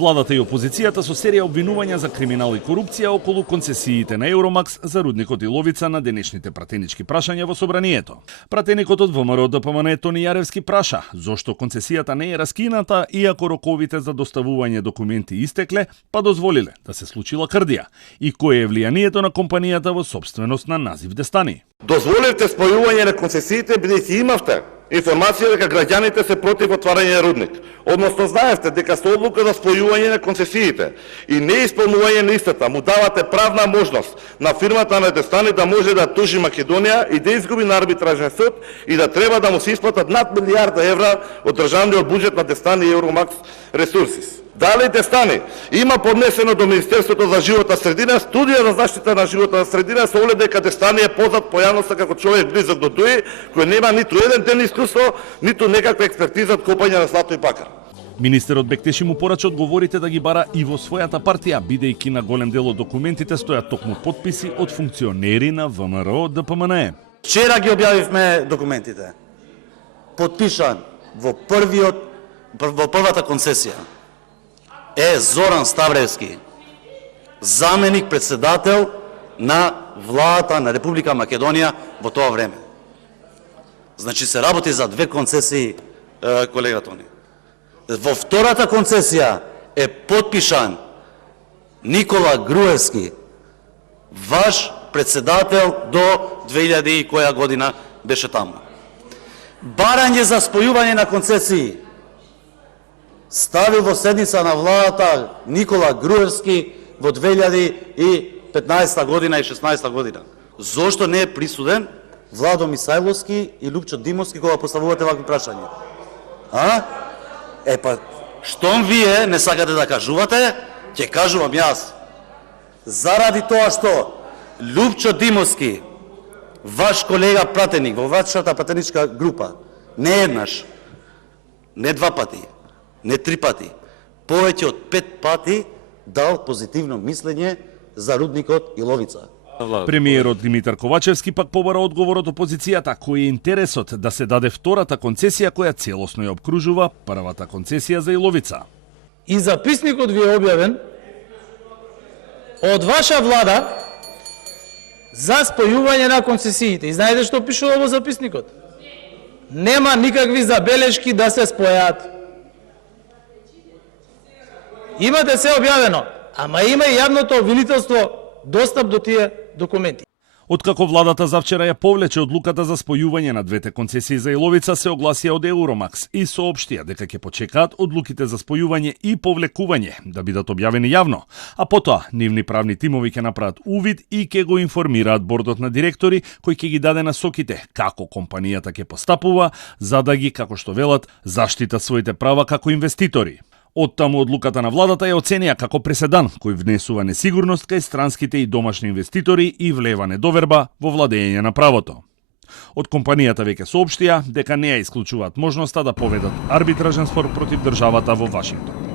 Владата и опозицијата со серија обвинувања за криминал и корупција околу концесиите на Евромакс за рудникот Иловица на денешните пратенички прашања во собранието. Пратеникот од ВМРО ДПМН Тони Јаревски праша зошто концесијата не е раскината иако роковите за доставување документи истекле, па дозволиле да се случила крдија и кое е влијанието на компанијата во собственост на Назив Дестани. Дозволивте спојување на концесиите бидејќи имавте информација дека граѓаните се против отварање на рудник. Односно знаевте дека со одлука за спојување на концесиите и неисполнување на истата му давате правна можност на фирмата на Дестани да може да тужи Македонија и да изгуби на арбитражен суд и да треба да му се исплатат над милијарда евра од државниот буџет на Дестани и Евромакс Ресурсис. Дали Дестани има поднесено до Министерството за животна средина студија за заштита на животна средина со оглед дека Дестани е познат по јавноста како човек близок до ДУИ, кој нема ниту еден ден искуство, ниту некаква експертиза од копање на злато и бакар. Министерот Бектеши му порача одговорите да ги бара и во својата партија, бидејќи на голем дел од документите стојат токму потписи од функционери на ВМРО ДПМН. Вчера ги објавивме документите. Потпишан во првата концесија е Зоран Ставревски, заменик председател на владата на Република Македонија во тоа време. Значи се работи за две концесии, колега Тони. Во втората концесија е потпишан Никола Груевски, ваш председател до 2000 и која година беше таму. Барање за спојување на концесии ставил во седница на владата Никола Груевски во 2015 година и 16 година. Зошто не е присуден Владо Мисајловски и Лупчо Димовски кога поставувате вакви прашања? Штом вие не сакате да кажувате, ќе кажувам јас. Заради тоа што Лупчо Димовски, ваш колега пратеник во вашата пратеничка група, не еднаш, не два пати, не три пати, повеќе од 5 пати дал позитивно мислење за рудникот Иловица. Премиерот Димитар Ковачевски пак побара одговор од опозицијата кој е интересот да се даде втората концесија која целосно ја обкружува првата концесија за Иловица. И записникот ви е објавен од ваша влада за спојување на концесиите. И знаете што пишува во записникот? Нема никакви забелешки да се спојат. Имате се објавено, ама има и јавното обвинителство достап до тие документи. Откако владата завчера ја повлече одлуката за спојување на двете концесии за Иловица, се огласија од Евромакс и соопштија дека ќе почекаат одлуките за спојување и повлекување да бидат објавени јавно, а потоа нивни правни тимови ќе направат увид и ќе го информираат бордот на директори кој ќе ги даде насоките како компанијата ќе постапува за да ги, како што велат, заштита своите права како инвеститори. Оттаму одлуката на владата ја оценија како преседан кој внесува несигурност кај странските и домашни инвеститори и влева недоверба во владење на правото. Од компанијата веќе соопштија дека не ја исклучуваат можноста да поведат арбитражен спор против државата во Вашингтон.